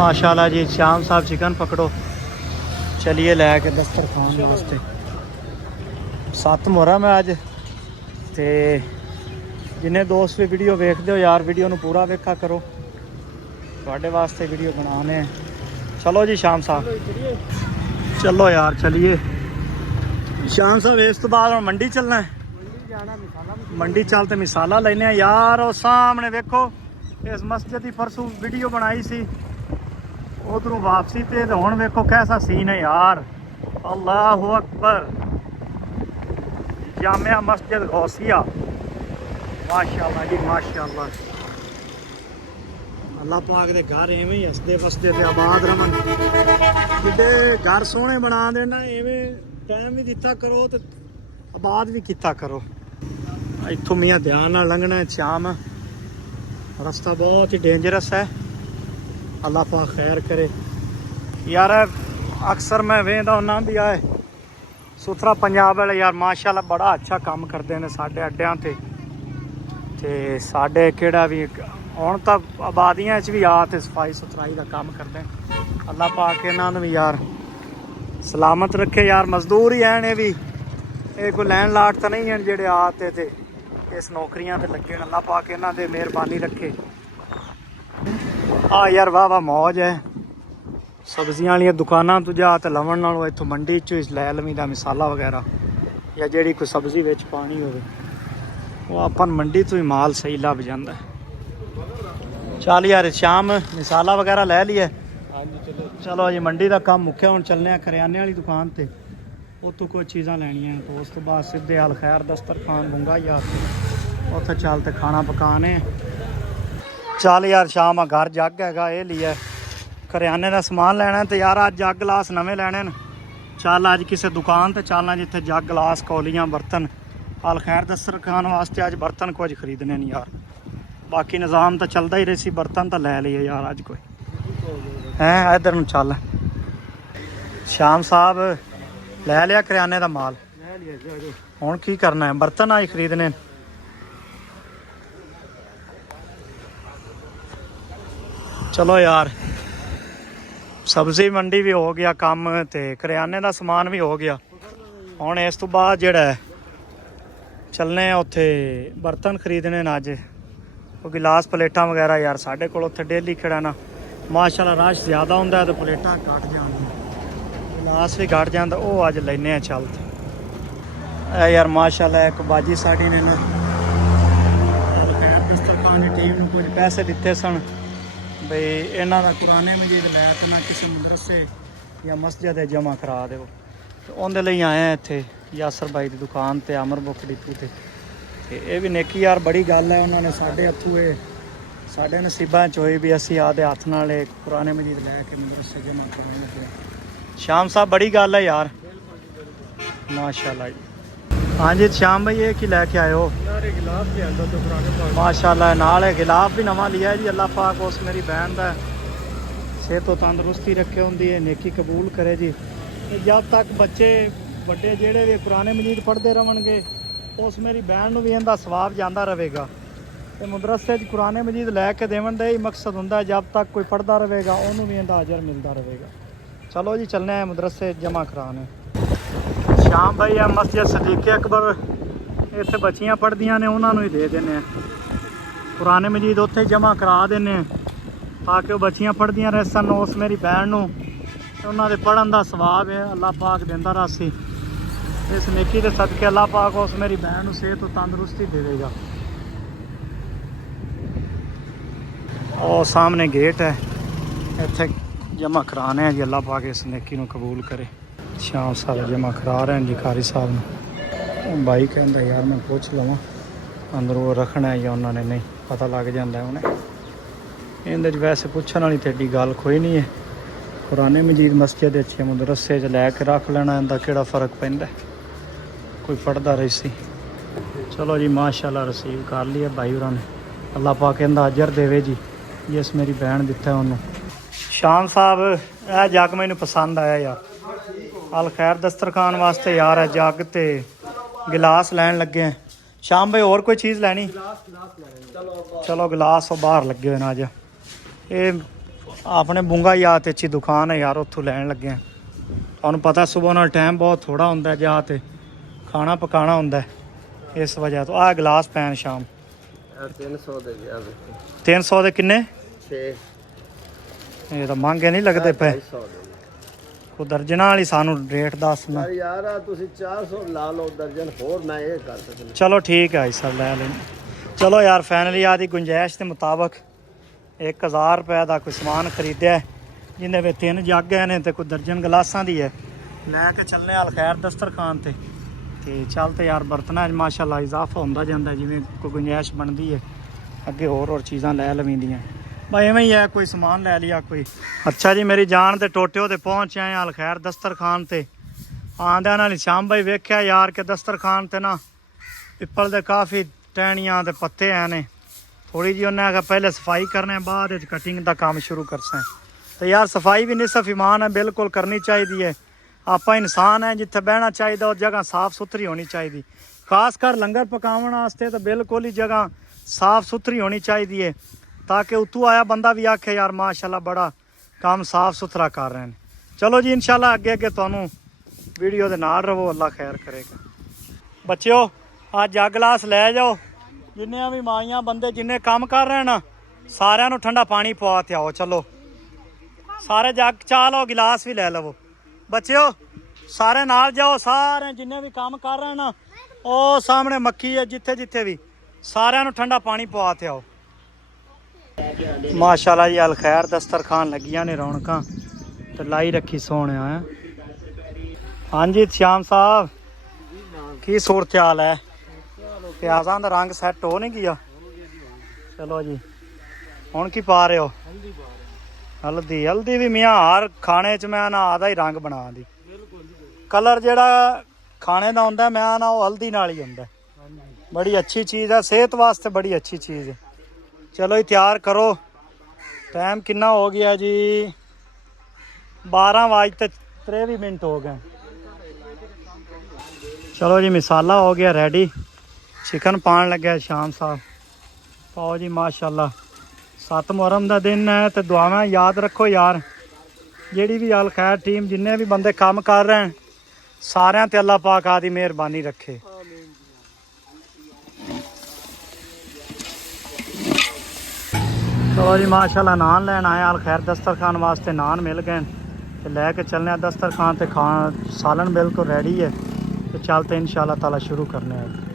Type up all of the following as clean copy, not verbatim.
माशाल्लाह जी श्याम साहब चिकन पकड़ो चलिए लैके दस्तरखान वास्ते 7 मुहर्रम है अज ते जिन्हें दोस्त भी वीडियो वेखते हो यार वीडियो नू पूरा वेखा करो तुहाडे वास्ते वीडियो बनाने चलो जी श्याम साहब चलो यार चलिए श्याम साहब इस तो बाद मंडी चलना है मंडी चल ते मिसाला लेने यार और सामने वेखो इस मस्जिद की परसों वीडियो बनाई सी उधरों वापसी पे हुण वेखो कैसा सीन है यार अल्लाह अकबर जामिया मस्जिद गौसिया माशाल्लाह जी माशाल्लाह अल्लाह पाक दे घर एवें ही हसदे वसदे ते आबाद रहन जिद्दे घर सोहने बना देना एवें टाइम भी दिता करो ते आबाद भी किता करो इत्थों मियां ध्यान नाल लंघना शाम रास्ता बहुत ही डेंजरस है अल्लाह पाक खैर करे यार अक्सर मैं वेंदा हुन्ना भी आए सुथरा पंजाब वाले यार माशाल्लाह बड़ा अच्छा काम करते हैं साढ़े अड्डियां ते साढ़े केड़ा भी हुण तां आबादियां च भी आ ते सफाई सुथराई का काम करते हैं अल्लाह पाक इन्हां नूं भी यार सलामत रखे यार मजदूर ही हैं भी ये कोई लैन लाट तो नहीं हैं जेड़े आते ते इस नौकरियां ते लगे अल्लाह पाक इन्हां दे मेहरबानी रखे हाँ यार वाह वाह मौज है सब्जियां वाली दुकाना तो जा तो लवन नालों इत्थों मंडी चो लै लवीदा मिसाला वगैरह या जी कोई सब्जी विच पानी होवे वो अपन मंडी तो ही माल सही लभ जाता है चल यार शाम मिसाला वगैरह लै लिया चलो जी मंडी का काम मुख्या हुण चलने करियाने वाली दुकान ते उतों कुछ चीज़ां लैनियां तो उस तो बाद सीधे अल खैर दस्तरखान बूंगा यार उत्थे चल ते खाना पकाने चल यार शाम घर जग हैगा ये लिया करियाने का समान लेना तो यार अज जग गलास नवे लेने चल अज किसी दुकान ते चलना जिथे जग गलास कौलियां बर्तन अल खैर दस्तरखान वास्ते अज बर्तन कुछ खरीदने नहीं यार बाकी निज़ाम तो चलता ही रही बर्तन तो लै लिए यार अज कोई हैं इधर नूं चल श्याम साहब लै लिया करियाने का माल हुण की करना है बर्तन आई खरीदने चलो यार सब्जी मंडी भी हो गया काम ते करियाने का समान भी हो गया हुण इस तो बाद जिहड़ा चलने उत्थे बर्तन खरीदने न अज वो गिलास प्लेटां वगैरह यार साढ़े कोल उत्थे डेली खड़ा ना माशाल्लाह रश ज़्यादा हुंदा तो प्लेटां घट जांदियां गिलास भी घट जांदा वो अज लैने चल ए यार माशाल्लाह एक बाजी साडी ने ना दस्तरखान की टीम नूं कुछ पैसे दिते सन बई इन्हां दा कुराने मजीद लै ते ना किसी मदरसे या मस्जिद जमा करा देओ ते उहदे लई आए हैं इत्थे यासर भाई दी दुकान ते अमर बुक डिपू ते ये भी नेकी यार बड़ी गल है उन्होंने साढ़े हथों ये साढ़े नसीबां च होई भी असीं आदे हथ नाल कुराने मजीद लैके मदरसे जमा कराने पे श्याम साहब बड़ी गल है यार माशाल्लाह जी हाँ जी श्याम भाई ये की लैके आए हो माशाल्लाह नाल गिलाफ भी नवा लिया जी अल्लाह पाक उस मेरी बहन का सेहत तो तंदरुस्ती रखे होंदी है नेकी कबूल करे जी जब तक बच्चे बड़े जेड़े भी कुराने मजीद पढ़ते रहणगे उस मेरी बहन नूं भी इहदा सवाब जाता रहेगा तो मदरसे कुराने मजीद लैके देवन का यही मकसद हुंदा जब तक कोई पढ़ता रहेगा उन्होंने भी इहदा अजर मिलता रहेगा चलो जी चलने हैं मदरसे जमा कराने श्याम भाई है मस्जिद सदीक़े अकबर इत्थे बच्चियां पढ़दियां ने उन्होंने ही दे देने कुराने मजीद उत्थे जमा करा देने ताकि वह बच्चियां पढ़दियां रह सन उस मेरी बहन नूं उन्होंने पढ़न का सवाब है अल्लाह पाक देंदा रासी इस नेकी के सदके अल्लाह पाक उस मेरी बहन नूं सेहत तंदरुस्ती देगा और सामने गेट है इत्थे जमा कराने हैं जी अल्लाह पाक इस नेकी नूं कबूल करे श्याम साहब जमा करा रहे हैं जी कारी साहब ने भाई कहता यार मैं पूछ लवां अंदरों रखना है या उन्होंने नहीं पता लग जाता है उन्हें इहदे वैसे पूछने वाली तो एडी गल कोई नहीं है कुराने मजीद मस्जिद अच्छे मदरसे च लैके रख लेना इनका केड़ा फर्क पैंदा कोई पढ़ता रही सी चलो जी माशाल्लाह रसीव कर लिया भाई होरां ने अल्लाह पाक इहदा अजर देवे जी जिस मेरी बहन दिता उन्होंने शाम साहब यह जग मैनू पसंद आया यार अल खैर दस्तरखान वास्ते यार है जग ते गिलास लैन लगे हैं शाम भाई और कोई चीज़ लैनी चलो गिलास बाहर लगे हुए ना अज ये ਆਪਣੇ ਬੁੰਗਾ ਯਾਦ ਤੇ ਅੱਛੀ ਦੁਕਾਨ ਹੈ ਯਾਰ, ਉੱਥੋਂ ਲੈਣ ਲੱਗੇ ਆ। ਤੁਹਾਨੂੰ ਪਤਾ ਸਵੇਰ ਨਾਲ ਟਾਈਮ ਬਹੁਤ ਥੋੜਾ ਹੁੰਦਾ, ਜਾਂ ਤੇ ਖਾਣਾ ਪਕਾਣਾ ਹੁੰਦਾ, ਇਸ ਵਜ੍ਹਾ ਤੋਂ। ਆਹ ਗਲਾਸ ਪੈਣ ਸ਼ਾਮ 300 ਦੇ ਗਿਆ। 300 ਦੇ ਕਿੰਨੇ? 6। ਇਹ ਤਾਂ ਮਹਿੰਗੇ ਨਹੀਂ ਲੱਗਦੇ ਪਏ। 250 ਦੇ ਕੋ ਦਰਜਨਾਂ ਵਾਲੀ ਸਾਨੂੰ ਰੇਟ ਦੱਸ ਨਾ ਯਾਰ। ਤੁਸੀਂ 400 ਲਾ ਲਓ ਦਰਜਨ, ਹੋਰ ਮੈਂ ਇਹ ਕਰ ਸਕਦਾ। ਚਲੋ ਠੀਕ ਹੈ ਸਰ, ਲੈ ਲੈਣ। ਚਲੋ ਯਾਰ ਫਾਈਨਲੀ ਆਦੀ ਗੁੰਜਾਇਸ਼ ਦੇ ਮੁਤਾਬਕ 1000 ਰੁਪਏ ਦਾ ਕੋਈ ਸਮਾਨ ਖਰੀਦਿਆ, ਜਿੰਦੇ ਵਿੱਚ 3 ਜੱਗ ਨੇ ਤੇ ਕੋਈ ਦਰਜਨ ਗਲਾਸਾਂ ਦੀ ਹੈ। ਲੈ ਕੇ ਚੱਲਨੇ ਅਲ ਖੈਰ ਦਸਤਰਖਾਨ ਤੇ ਚੱਲ ਤੇ ਯਾਰ ਬਰਤਨਾਂ 'ਚ ਮਾਸ਼ਾਅੱਲਾ ਇਜ਼ਾਫਾ ਹੁੰਦਾ ਜਾਂਦਾ, ਜਿਵੇਂ ਕੋਈ ਗੁੰਜਾਇਸ਼ ਬਣਦੀ ਹੈ ਅੱਗੇ ਹੋਰ ਚੀਜ਼ਾਂ ਲੈ ਲਵੀਂਦੀਆਂ। ਬਸ ਐਵੇਂ ਹੀ ਹੈ, ਕੋਈ ਸਮਾਨ ਲੈ ਲਿਆ ਕੋਈ। ਅੱਛਾ ਜੀ, ਮੇਰੀ ਜਾਨ ਦੇ ਟੋਟਿਓ ਤੇ ਪਹੁੰਚ ਆਏ ਅਲ ਖੈਰ ਦਸਤਰਖਾਨ ਤੇ। ਆਂਦਿਆਂ ਨਾਲ ਸ਼ਾਮ ਬਾਈ ਵੇਖਿਆ ਯਾਰ ਕਿ ਦਸਤਰਖਾਨ ਤੇ ਨਾ ਪਿੱਪਲ ਦੇ ਕਾਫੀ ਟਹਿਣੀਆਂ ਦੇ ਪੱਤੇ ਆਏ ਨੇ। ਥੋੜੀ ਜਿਹੀ ਉਹਨੇ ਆਖਿਆ ਪਹਿਲੇ ਸਫਾਈ ਕਰਨੇ, ਬਾਅਦ ਵਿੱਚ ਕਟਿੰਗ ਦਾ ਕੰਮ ਸ਼ੁਰੂ ਕਰਸਾਂ। ਤੇ ਯਾਰ ਸਫਾਈ ਵੀ ਨਿਸਫ ਈਮਾਨ ਹੈ, ਬਿਲਕੁਲ ਕਰਨੀ ਚਾਹੀਦੀ ਹੈ। ਆਪਾਂ ਇਨਸਾਨ ਹੈ, ਜਿੱਥੇ ਬਹਿਣਾ ਚਾਹੀਦਾ ਉਹ ਜਗ੍ਹਾ ਸਾਫ਼ ਸੁਥਰੀ ਹੋਣੀ ਚਾਹੀਦੀ। ਖਾਸ ਕਰ ਲੰਗਰ ਪਕਾਉਣ ਵਾਸਤੇ ਤਾਂ ਬਿਲਕੁਲ ਹੀ ਜਗ੍ਹਾ ਸਾਫ਼ ਸੁਥਰੀ ਹੋਣੀ ਚਾਹੀਦੀ ਹੈ, ਤਾਂ ਕਿ ਉੱਤੋਂ ਆਇਆ ਬੰਦਾ ਵੀ ਆਖੇ ਯਾਰ ਮਾਸ਼ਾਅੱਲਾ ਬੜਾ ਕੰਮ ਸਾਫ਼ ਸੁਥਰਾ ਕਰ ਰਹੇ ਨੇ। ਚਲੋ ਜੀ ਇਨਸ਼ਾਅੱਲਾ ਅੱਗੇ ਤੁਹਾਨੂੰ ਵੀਡੀਓ ਦੇ ਨਾਲ ਰਹੋ, ਅੱਲਾ ਖੈਰ ਕਰੇਗਾ। ਬੱਚਿਓ ਆ ਜੱਗ ਗਲਾਸ ਲੈ ਜਾਓ, ਜਿੰਨੀਆਂ ਵੀ ਮਾਈਆਂ ਬੰਦੇ ਜਿੰਨੇ ਕੰਮ ਕਰ ਰਹੇ ਨਾ ਸਾਰਿਆਂ ਨੂੰ ਠੰਡਾ ਪਾਣੀ ਪਵਾ ਤੇ ਆਓ। ਚਲੋ ਸਾਰੇ ਜੱਗ ਚਾਹ ਲਓ, ਗਿਲਾਸ ਵੀ ਲੈ ਲਵੋ। ਬੱਚਿਓ ਸਾਰੇ ਨਾਲ ਜਾਓ, ਸਾਰੇ ਜਿੰਨੇ ਵੀ ਕੰਮ ਕਰ ਰਹੇ ਨਾ, ਉਹ ਸਾਹਮਣੇ ਮੱਖੀ ਹੈ ਜਿੱਥੇ ਜਿੱਥੇ ਵੀ, ਸਾਰਿਆਂ ਨੂੰ ਠੰਡਾ ਪਾਣੀ ਪਵਾ ਤੇ ਆਓ। ਮਾਸ਼ਾਅੱਲਾ ਜੀ ਅਲ ਖੈਰ ਦਸਤਰਖਾਨ ਲੱਗੀਆਂ ਨੇ ਰੌਣਕਾਂ ਤੇ ਲਾਈ ਰੱਖੀ ਸੋਹਣਿਆ ਹੈ। ਹਾਂਜੀ ਸ਼ਾਮ ਸਾਹਿਬ ਕੀ ਸੂਰਤ ਹਾਲ ਹੈ? ਪਿਆਜ਼ਾਂ ਦਾ ਰੰਗ ਸੈੱਟ ਹੋ ਨਹੀਂ ਗਿਆ? ਚਲੋ ਜੀ ਹੁਣ ਕੀ ਪਾ ਰਹੇ ਹੋ? ਹਲਦੀ। ਹਲਦੀ ਵੀ ਮੀਆਂ ਹਰ ਖਾਣੇ 'ਚ ਮੈਂ ਨਾ ਆਦਾ ਹੀ ਰੰਗ ਬਣਾ ਦੀ। ਕਲਰ ਜਿਹੜਾ ਖਾਣੇ ਦਾ ਹੁੰਦਾ ਮੈਂ ਨਾ ਉਹ ਹਲਦੀ ਨਾਲ ਹੀ ਹੁੰਦਾ। ਬੜੀ ਅੱਛੀ ਚੀਜ਼ ਹੈ, ਸਿਹਤ ਵਾਸਤੇ ਬੜੀ ਅੱਛੀ ਚੀਜ਼ ਹੈ। ਚਲੋ ਜੀ ਤਿਆਰ ਕਰੋ। ਟਾਈਮ ਕਿੰਨਾ ਹੋ ਗਿਆ ਜੀ? 12:23 ਹੋ ਗਏ। ਚਲੋ ਜੀ ਮਸਾਲਾ ਹੋ ਗਿਆ ਰੈਡੀ, ਚਿਕਨ ਪਾਉਣ ਲੱਗਿਆ ਸ਼ਾਮ ਸਾਹਿਬ। ਪਾਓ ਜੀ ਮਾਸ਼ਾਅੱਲਾ। 7 ਮੁਹਰਮ ਦਾ ਦਿਨ ਹੈ ਤੇ ਦੁਆਵਾਂ ਯਾਦ ਰੱਖੋ ਯਾਰ, ਜਿਹੜੀ ਵੀ ਅਲ ਖੈਰ ਟੀਮ ਜਿੰਨੇ ਵੀ ਬੰਦੇ ਕੰਮ ਕਰ ਰਹੇ ਹਨ ਸਾਰਿਆਂ ਤੇ ਅੱਲਾ ਪਾਕ ਆਦੀ ਮਿਹਰਬਾਨੀ ਰੱਖੇ। ਚਲੋ ਜੀ ਮਾਸ਼ਾਅੱਲਾ ਨਾਨ ਲੈਣ ਆਏ ਅਲ ਖੈਰ ਦਸਤਰਖਾਨ ਵਾਸਤੇ, ਨਾਨ ਮਿਲ ਗਏ ਤੇ ਲੈ ਕੇ ਚੱਲਨੇ ਆ ਦਸਤਰਖਾਨ ਤੇ। ਖਾਣ ਸਾਲਨ ਬਿਲਕੁਲ ਰੈਡੀ ਹੈ ਤੇ ਚੱਲते इंशाअल्लाह ताला शुरू करने हैं।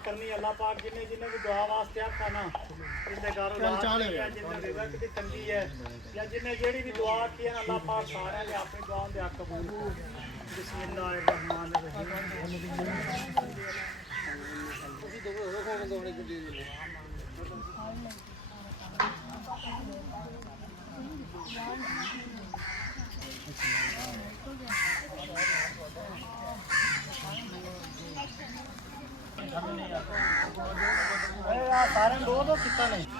करनी अल्लाह पाक जिन्हें जिन्हें भी दुआ वास्ते आप खाना जिन्हें कारोबार है, जिन्हें रिज़्क़ दी तंगी है, या जिन्हें जेड़ी भी दुआ की है अल्लाह पाक सारे ने अपनी दुआ दे कबूल। सारे दो कितना नहीं